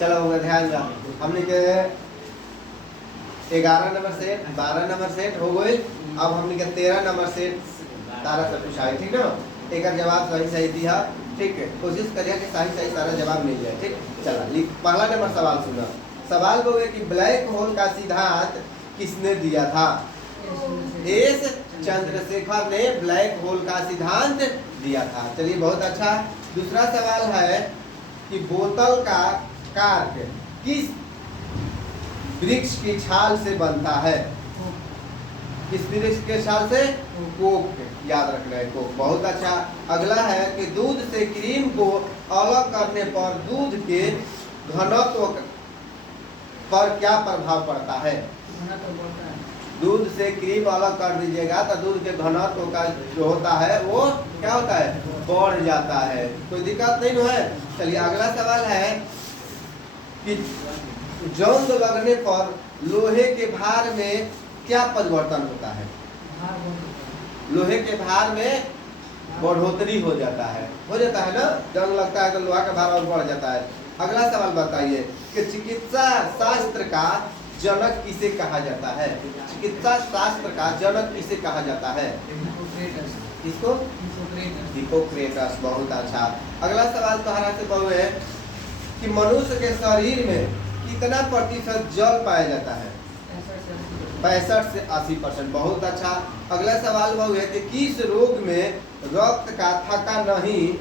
चलो होगा, ध्यान रहा हमने के 11 नंबर सेट, 12 नंबर सेट हो गए। अब हमने के 13 नंबर सेट तारा से पूछा है, ठीक ना। एक जवाब सही सही दिया, ठीक है। कोशिश करिए कि सही सही सारा जवाब मिल जाए, ठीक। चला पहला नंबर सवाल सुना। सवाल वो है कि ब्लैक होल का सिद्धांत किसने दिया था? एस चंद्रशेखर ने ब्लैक होल का सिद्धांत दिया था। चलिए बहुत अच्छा। दूसरा सवाल है कि बोतल का कार्क किस वृक्ष की छाल से बनता है? किस वृक्ष के छाल से? कोक, याद रखना है कोक। बहुत अच्छा। अगला है कि दूध से क्रीम को अलग करने पर दूध के घनत्व पर क्या प्रभाव पड़ता है? दूध से क्रीम अलग कर दीजिएगा तो दूध के घनत्व का जो होता है वो क्या होता है? बढ़ जाता है। कोई दिक्कत नहीं है। चलिए अगला सवाल है कि जंग लगने पर लोहे के भार में क्या परिवर्तन होता है? लोहे के भार में बढ़ोतरी हो जाता है। हो जाता है ना, जंग लगता है तो लोहा का भार और बढ़ जाता है। अगला सवाल बताइए कि चिकित्सा शास्त्र का जनक किसे कहा जाता है? चिकित्सा शास्त्र का जनक किसे कहा जाता है? किसको? हिप्पोक्रेटस। बहुत अच्छा। अगला सवाल तुम्हारा से बहु है कि मनुष्य के शरीर में कितना प्रतिशत जल पाया जाता है? 65 से 80%। बहुत अच्छा। अगला सवाल बहु है कि किस रोग में रक्त का थक्का नहीं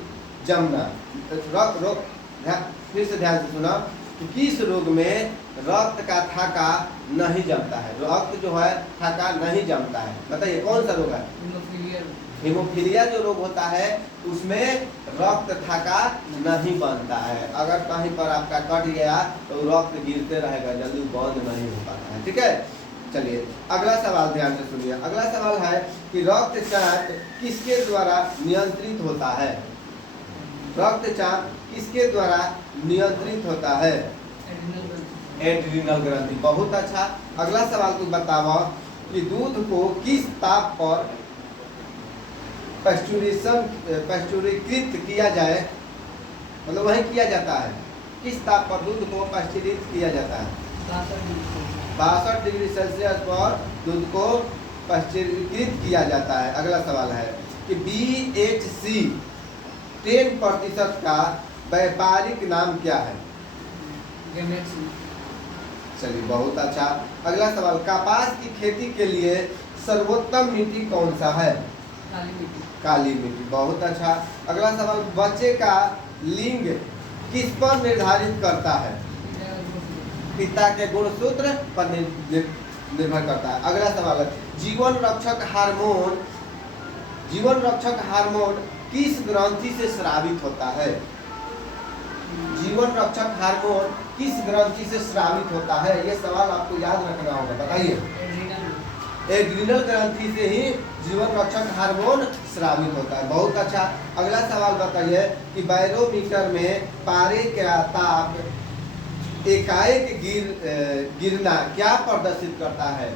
जमना? फिर से ध्यान से सुना कि किस रोग में रक्त का थक्का नहीं जमता है? रक्त जो है थक्का नहीं जमता है, बताइए कौन सा रोग है? हीमोफीलिया जो रोग होता है उसमें रक्त थक्का नहीं बनता है। अगर कहीं पर आपका कट गया तो रक्त गिरते रहेगा, जल्दी बंद नहीं हो पाता है, ठीक है। चलिए अगला सवाल ध्यान से सुनिए। अगला सवाल है कि रक्तचाप किसके द्वारा नियंत्रित होता है? रक्तचाप किसके द्वारा नियंत्रित होता है? एड्रिनल ग्रंथि। बहुत अच्छा। अगला सवाल तुम बताओ कि दूध को किस ताप पर पाश्चुरीकृत किया जाए, मतलब वही किया जाता है। किस ताप पर दूध को पाश्चुरित किया जाता है? 62 डिग्री सेल्सियस पर दूध को पाश्चुरीकृत किया जाता है। अगला सवाल है कि BHC 10% का व्यापारिक नाम क्या है? चलिए बहुत अच्छा। अगला सवाल, कपास की खेती के लिए सर्वोत्तम मिट्टी कौन सा है? काली मिट्टी। बहुत अच्छा। अगला सवाल, बच्चे का लिंग किस पर निर्धारित करता है? पिता के गुणसूत्र पर निर्भर करता है। अगला सवाल है, जीवन रक्षक हार्मोन किस ग्रंथि से स्रावित होता है? जीवन रक्षक हार्मोन किस ग्रंथि से स्रावित होता है? ये सवाल आपको याद रखना होगा, बताइए। एड्रिनल ग्रंथि से ही जीवन रक्षक हार्मोन स्रावित होता है। बहुत अच्छा। अगला सवाल बताइए कि बैरोमीटर में पारे का ताप एकाएक गिरना क्या प्रदर्शित करता है?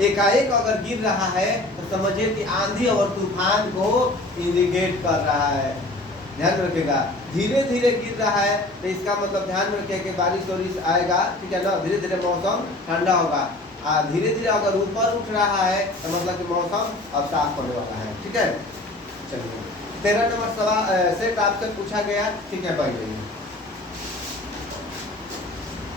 एकाएक अगर गिर रहा है तो समझिए कि आंधी और तूफान को इंडिकेट कर रहा है। ध्यान रखिएगा। धीरे धीरे गिर रहा है तो इसका मतलब ध्यान रखिए कि बारिश वारिश आएगा, ठीक है ना। धीरे धीरे मौसम ठंडा होगा। धीरे धीरे अगर ऊपर उठ रहा है तो मतलब कि मौसम अब साफ होने वाला है, ठीक है। चलिए 13 नंबर सवाल सेट आपसे पूछा गया, ठीक है, पढ़ लीजिए।